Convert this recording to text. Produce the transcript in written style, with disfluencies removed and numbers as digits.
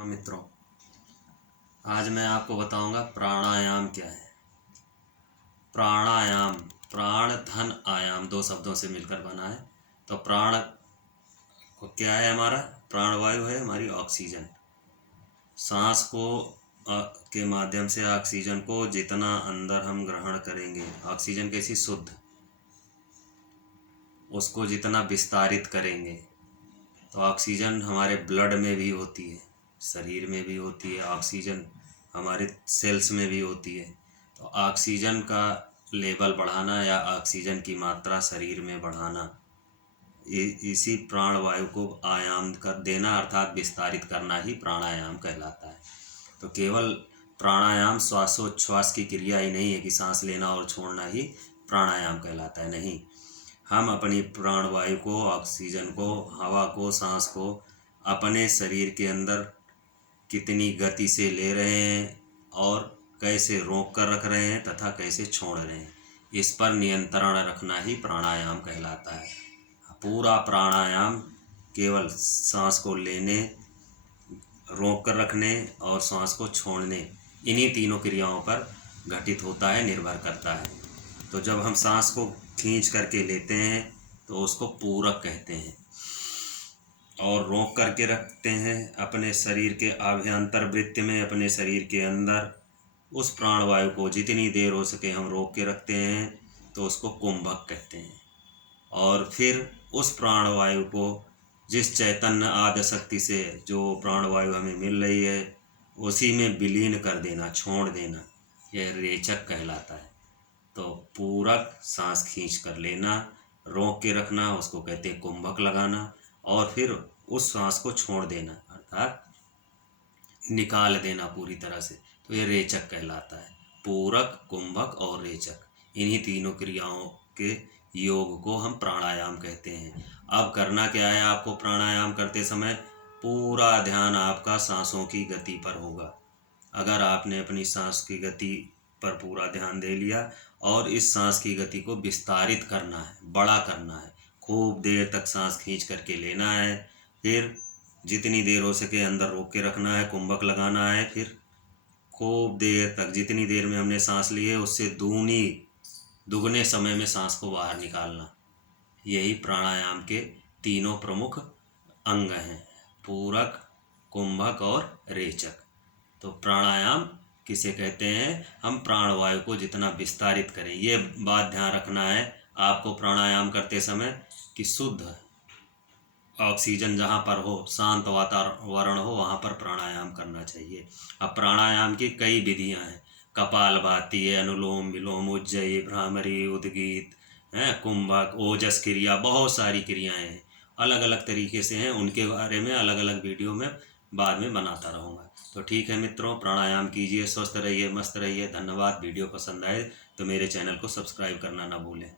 हाँ मित्रों, आज मैं आपको बताऊंगा प्राणायाम क्या है। प्राणायाम, प्राण धन आयाम, दो शब्दों से मिलकर बना है। तो प्राण को क्या है? हमारा प्राणवायु है, हमारी ऑक्सीजन। सांस को के माध्यम से ऑक्सीजन को जितना अंदर हम ग्रहण करेंगे, ऑक्सीजन कैसी शुद्ध, उसको जितना विस्तारित करेंगे, तो ऑक्सीजन हमारे ब्लड में भी होती है, शरीर में भी होती है, ऑक्सीजन हमारे सेल्स में भी होती है। तो ऑक्सीजन का लेवल बढ़ाना या ऑक्सीजन की मात्रा शरीर में बढ़ाना, इसी प्राणवायु को आयाम कर देना अर्थात विस्तारित करना ही प्राणायाम कहलाता है। तो केवल प्राणायाम श्वासोच्छ्वास की क्रिया ही नहीं है कि सांस लेना और छोड़ना ही प्राणायाम कहलाता है, नहीं। हम अपनी प्राणवायु को, ऑक्सीजन को, हवा को, सांस को अपने शरीर के अंदर कितनी गति से ले रहे हैं और कैसे रोक कर रख रहे हैं तथा कैसे छोड़ रहे हैं, इस पर नियंत्रण रखना ही प्राणायाम कहलाता है। पूरा प्राणायाम केवल सांस को लेने, रोक कर रखने और सांस को छोड़ने, इन्हीं तीनों क्रियाओं पर घटित होता है, निर्भर करता है। तो जब हम सांस को खींच करके लेते हैं तो उसको पूरक कहते हैं, और रोक करके रखते हैं अपने शरीर के आभ्यंतर वृत्त में, अपने शरीर के अंदर उस प्राणवायु को जितनी देर हो सके हम रोक के रखते हैं तो उसको कुंभक कहते हैं। और फिर उस प्राणवायु को जिस चैतन्य आद्य शक्ति से जो प्राणवायु हमें मिल रही है उसी में विलीन कर देना, छोड़ देना, यह रेचक कहलाता है। तो पूरक सांस खींच कर लेना, रोक के रखना, उसको कहते हैं कुंभक लगाना, और फिर उस सांस को छोड़ देना अर्थात निकाल देना पूरी तरह से, तो यह रेचक कहलाता है। पूरक, कुंभक और रेचक, इन्हीं तीनों क्रियाओं के योग को हम प्राणायाम कहते हैं। अब करना क्या है? आपको प्राणायाम करते समय पूरा ध्यान आपका सांसों की गति पर होगा। अगर आपने अपनी सांस की गति पर पूरा ध्यान दे लिया और इस सांस की गति को विस्तारित करना है, बड़ा करना है, खूब देर तक सांस खींच करके लेना है, फिर जितनी देर हो सके अंदर रोक के रखना है, कुंभक लगाना है, फिर खूब देर तक, जितनी देर में हमने सांस ली है उससे दुगने समय में सांस को बाहर निकालना, यही प्राणायाम के तीनों प्रमुख अंग हैं, पूरक, कुंभक और रेचक। तो प्राणायाम किसे कहते हैं? हम प्राणवायु को जितना विस्तारित करें, ये बात ध्यान रखना है आपको प्राणायाम करते समय कि शुद्ध ऑक्सीजन जहाँ पर हो, शांत वातावरण हो, वहाँ पर प्राणायाम करना चाहिए। अब प्राणायाम की कई विधियाँ हैं, कपालभाति है, अनुलोम विलोम, उज्जयी, भ्रामरी, उद्गीत है, कुंभक, ओजस क्रिया, बहुत सारी क्रियाएं हैं, अलग अलग तरीके से हैं। उनके बारे में अलग अलग वीडियो में बाद में बनाता रहूँगा। तो ठीक है मित्रों, प्राणायाम कीजिए, स्वस्थ रहिए, मस्त रहिए। धन्यवाद। वीडियो पसंद आए तो मेरे चैनल को सब्सक्राइब करना ना भूलें।